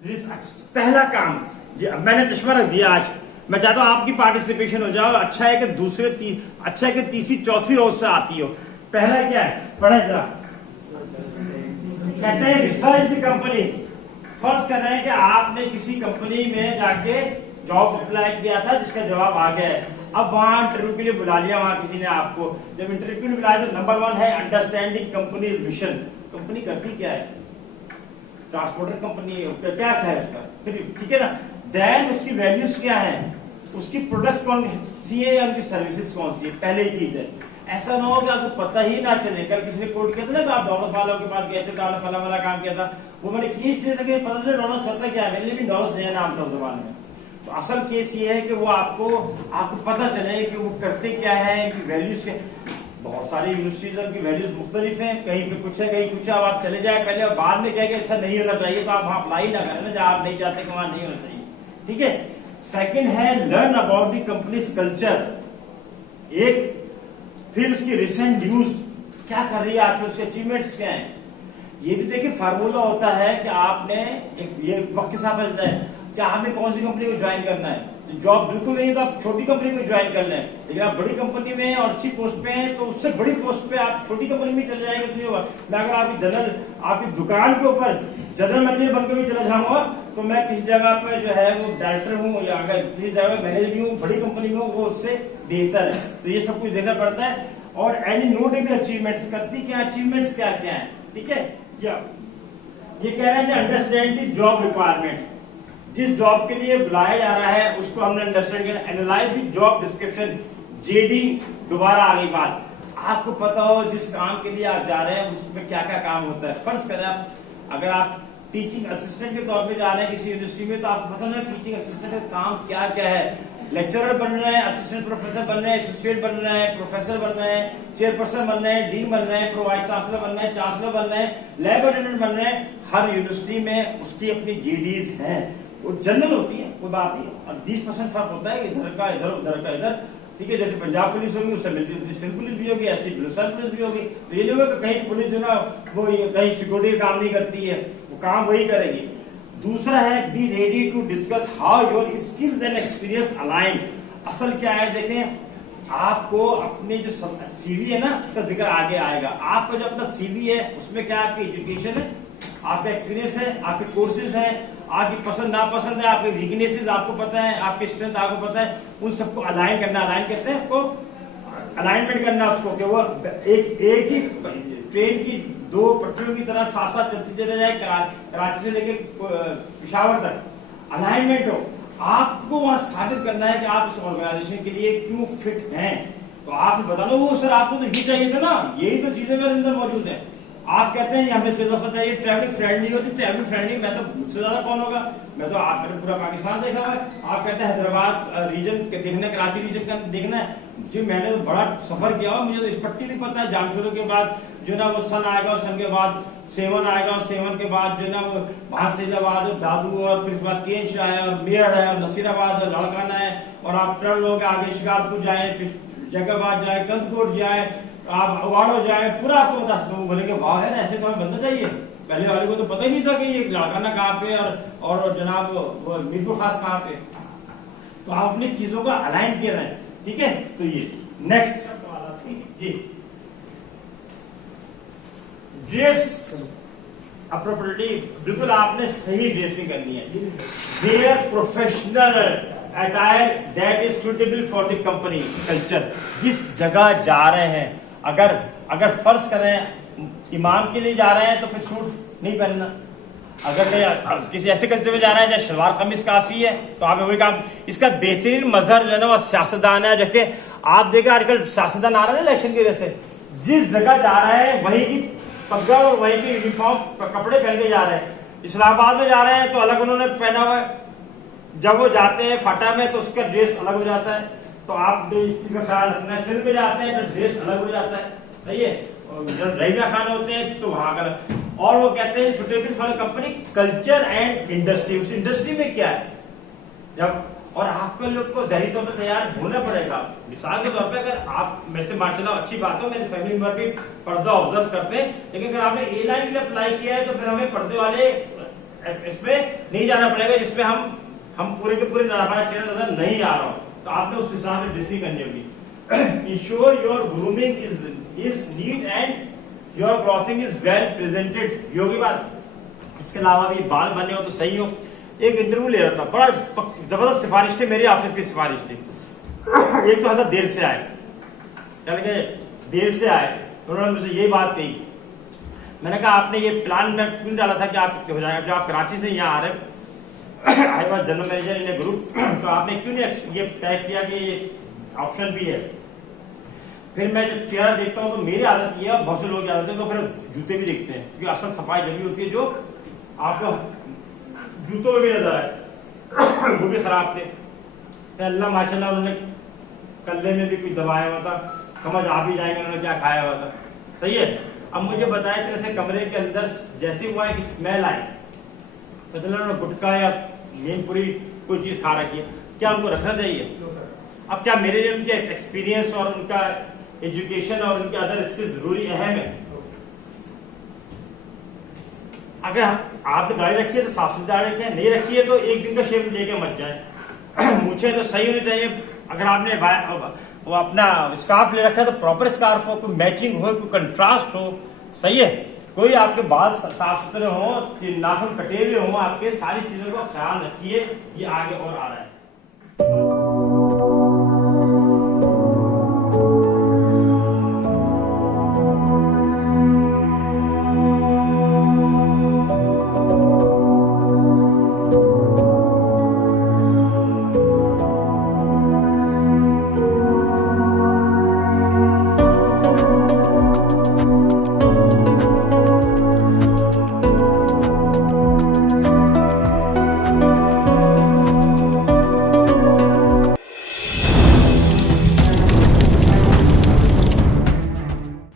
पहला काम जी, मैंने चश्मा रख दिया आज। मैं चाहता हूं आपकी पार्टिसिपेशन हो जाओ। अच्छा है कि अच्छा है कि तीसरी चौथी रोज से आती हो। पहला क्या है, पढ़े जरा। कहते हैं रिसर्च द कंपनी। फर्ज कर रहे हैं कि आपने किसी कंपनी में जाके जॉब अप्लाई किया था जिसका जवाब आ गया है। अब वहां इंटरव्यू के लिए बुला लिया, वहां किसी ने आपको। जब इंटरव्यू के लिए बुलाया तो नंबर 1 है अंडरस्टैंडिंग कंपनीज मिशन। कंपनी करती क्या है, ट्रांसपोर्टर कंपनी है, क्या है उसका, ठीक है ना। देन उसकी वैल्यूज क्या है, उसकी प्रोडक्ट्स कौन सी है या उनकी सर्विसेज कौन सी है, पहले ही चीज है। ऐसा ना हो कि आपको पता ही ना चले। कल किसी ने कोट किया था ना कि आप डॉलर्स वालों के पास गए थे तो आपने फला वाला काम किया था, वो मैंने किया इसलिए था कि पता चले डॉलर्स करता क्या है। मेरे लिए भी डॉलर्स नया नाम था उस जमाने में। तो असल केस ये है कि वो आपको पता चले कि वो करते क्या है, कि वैल्यूज के। बहुत सारी यूनिवर्सिटीज की वैल्यूज मुख्तलिफ हैं, कहीं पे कुछ है कहीं कुछ है। अब आप चले जाए पहले और बाद में क्या कि ऐसा नहीं होना चाहिए तो आप वहां अप्लाई ना करें ना, जहां आप नहीं चाहते कि वहां नहीं होना चाहिए, ठीक है। सेकंड है learn about the companies culture. एक फिर उसकी रिसेंट न्यूज क्या कर रही है आजकल, उसके अचीवमेंट्स क्या है। ये भी देखिए फार्मूला होता है कि आपने ये वक्त के साथ बदलता है कि आपने कौन सी कंपनी को ज्वाइन करना है। जॉब बिल्कुल नहीं तो आप छोटी कंपनी में ज्वाइन कर लें, लेकिन आप बड़ी कंपनी में और अच्छी पोस्ट पे हैं तो उससे बड़ी पोस्ट पे आप छोटी कंपनी में चले जाएंगे तो नहीं होगा। मैं अगर आपकी दुकान के ऊपर जनरल मैनेजर बनकर भी चला जाऊंगा तो मैं किसी जगह पे जो है वो डायरेक्टर हूँ या अगर किसी जगह मैनेजर भी हूँ, बड़ी कंपनी में हूँ, वो उससे बेहतर है। तो ये सब कुछ देखना पड़ता है। और एनी नोट इन अचीवमेंट्स, करती क्या अचीवमेंट्स क्या क्या है, ठीक है। ये कह रहे हैं अंडरस्टैंड द जॉब रिक्वायरमेंट। जिस जॉब के लिए बुलाया जा रहा है उसको हमने अंडरस्टैंड किया। Analyse the job description, JD. दोबारा आ गई बात, आपको पता हो जिस काम के लिए आप जा रहे हैं उसमें क्या क्या काम होता है। फर्ज करें अगर आप टीचिंग असिस्टेंट के तौर पे जा रहे हैं किसी यूनिवर्सिटी में, तो आपको पता ना टीचिंग असिस्टेंट का काम क्या क्या है। लेक्चरर बन रहे हैं, असिस्टेंट प्रोफेसर बन रहे हैं, एसोसिएट बन रहे हैं, प्रोफेसर बन रहे हैं, चेयरपर्सन बन रहे हैं, डीन बन रहे हैं, वाइस चांसलर बन रहे हैं, चांसलर बन रहे हैं, लैब अटेंडेंट बन रहे हैं। हर यूनिवर्सिटी में उसकी अपनी जीडीज हैं, वो जनरल होती है, कोई बात नहीं। और 20% फर्क होता है इधर का इधर, उधर का इधर, ठीक है। जैसे पंजाब पुलिस होगी उससे मिलती जुलती सिंध पुलिस भी होगी, ऐसी बलूचिस्तान पुलिस भी होगी। तो ये नहीं होगा कि कहीं पुलिस जो ना वो कहीं सिक्योरिटी का काम नहीं करती है, वो काम वही करेगी। दूसरा है be ready to discuss how your skills and experience align. असल क्या है देखें, आपको अपने जो सीवी है ना उसका जिक्र आगे आएगा। आपका जो अपना सीवी है उसमें क्या आपकी एजुकेशन है, आपका एक्सपीरियंस है, आपके कोर्सेज हैं, आपकी पसंद नापसंद है, आपके वीकनेसेस आपको पता है, आपके स्ट्रेंथ आपको पता है, उन सबको अलाइन करना। अलाइन कहते हैं उसको, अलाइनमेंट करना उसको, कि वो एक ही ट्रेन की 2 पटरियों की तरह साथ साथ चलती चले जाए, कराची से लेके पिशावर तक अलाइनमेंट हो। आपको वहां साबित करना है कि आप इस ऑर्गेनाइजेशन के लिए क्यों फिट हैं। तो आप बता लो वो सर आपको तो ये चाहिए था ना, यही तो चीजें मेरे अंदर मौजूद है। आप कहते हैं हमें सिर्फ चाहिए ट्रैवलिंग फ्रेंडली होती, ट्रैवलिंग फ्रेंडली मैं तो मुझसे ज्यादा कौन होगा, मैं तो मैंने पूरा पाकिस्तान देखा हुआ है। आप कहते हैं हैदराबाद रीजन देखना, कराची रीजन का देखना है जी, मैंने तो बड़ा सफर किया हुआ, मुझे तो इस पट्टी भी पता है। जानसुरों के बाद जो ना वो सन आएगा और सन के बाद सेवन आएगा और सेवन के बाद जो ना वो भांसीदाबाद और दादू और फिर बाद केंश है और मेरठ है और नसीराबाद और लड़काना है। और आप टर्न लोग आगे शिकारपुर जाए, जगाबाद जाए, कंदकोट जाए, आप अवाड़ो जाए, पूरा आपको बता सकता हूँ। बोलेंगे वाह है, ऐसे तो हमें बंदा चाहिए। पहले वाले को तो पता ही नहीं था कि ये लड़काना कहाँ पे और जनाब मीरपुर खास कहाँ पे। तो आप अपनी चीजों को अलाइन किए रहे, ठीक है। तो ये नेक्स्ट जी, ड्रेस अप्रोप्रिएटली, बिल्कुल आपने सही ड्रेसिंग करनी है। Wear professional attire that is suitable for the company culture. जिस जगह जा रहे हैं, अगर फर्ज करें इमाम के लिए जा रहे हैं तो फिर सूट नहीं पहनना। अगर किसी ऐसे कल्चर में जा रहे हैं जहाँ शलवार कमीज काफी है तो आपने वही काम। इसका बेहतरीन मजहर जो है ना वो सियासतदान है। जैसे आप देखिए आजकल सियासतदान आ रहे हैं इलेक्शन की वजह से, जिस जगह जा रहे हैं वही की पगड़ और वही की यूनिफॉर्म कपड़े पहन के जा रहे हैं। इस्लामाबाद में जा रहे हैं तो अलग उन्होंने पहना हुआ है, जब वो जाते हैं फाटा में तो उसका ड्रेस अलग हो जाता है। तो आप इस चीज का ख्याल रखना है। सिर पे जाते हैं तो ड्रेस अलग हो जाता है, सही है। और जब ड्राइविंग खाने होते हैं तो वहां का, और वो कहते हैं suitable for company culture and industry. उस इंडस्ट्री में क्या है जब, और आपको लोग को जहरी तौर पर तैयार होना पड़ेगा। मिसाल के तौर पे अगर आप में से माशाल्लाह अच्छी बात हो, मेरे फैमिली मेंबर भी पर्दा ऑब्जर्व करते हैं, लेकिन अगर आपने ए लाइन के लिए अप्लाई किया है तो फिर हमें पर्दे वाले इसमें नहीं जाना पड़ेगा जिसमें हम पूरे के पूरे हमारा चेहरा नजर नहीं आ रहा हो, तो आपने उस हिसाब से ड्रेसिंग करनी होगी। Ensure your grooming is neat and your clothing is well presented, ये होगी बात। इसके अलावा भी बाल बने हो तो सही हो। एक इंटरव्यू ले रहा था, बड़ा जबरदस्त सिफारिश थी, मेरी ऑफिस की सिफारिश थी। एक तो हजरत देर से आए, चल गए देर से आए, उन्होंने मुझे ये बात कही। मैंने कहा आपने ये प्लान में क्यों डाला था कि आप हो जाएगा, जब आप कराची से यहाँ आ रहे I was general manager in A group, तो आपने क्यों नहीं ये तय किया कि ये ऑप्शन भी है। फिर मैं जब चेहरा देखता हूँ तो मेरी आदत ये है, बहुत से लोग आदत है तो फिर जूते भी देखते हैं, क्योंकि असल सफाई जब भी होती है जो आपको जूतों में भी नजर आए वो भी खराब थे। तो अल्लाह माशाल्लाह उन्होंने कल्ले में भी कुछ दबाया हुआ था, समझ आप ही जाएंगे उन्होंने क्या खाया हुआ था। सही है। अब मुझे बताया कि जैसे कमरे के अंदर जैसे हुआ है कि स्मेल आई, तो उन्होंने गुटखा या मेन पूरी कोई चीज खा रखी है, क्या उनको रखना चाहिए? अब क्या मेरे लिए उनके एक्सपीरियंस और उनका एजुकेशन और उनके अदर स्किल्स जरूरी अहम है? अगर आपने गाड़ी रखी है तो साफ सुथरा रखे, नहीं रखी है तो एक दिन का शेव लेके मत जाए। मुझे तो सही होनी चाहिए। अगर आपने वो अपना स्कार्फ ले रखा है तो प्रॉपर स्कार्फ हो, कोई मैचिंग हो, कोई कंट्रास्ट हो। सही है। कोई आपके बाल साफ सुथरे हो, नाखून कटे हुए हो, आपके सारी चीजों का ख्याल रखिए। ये आगे और आ रहा है।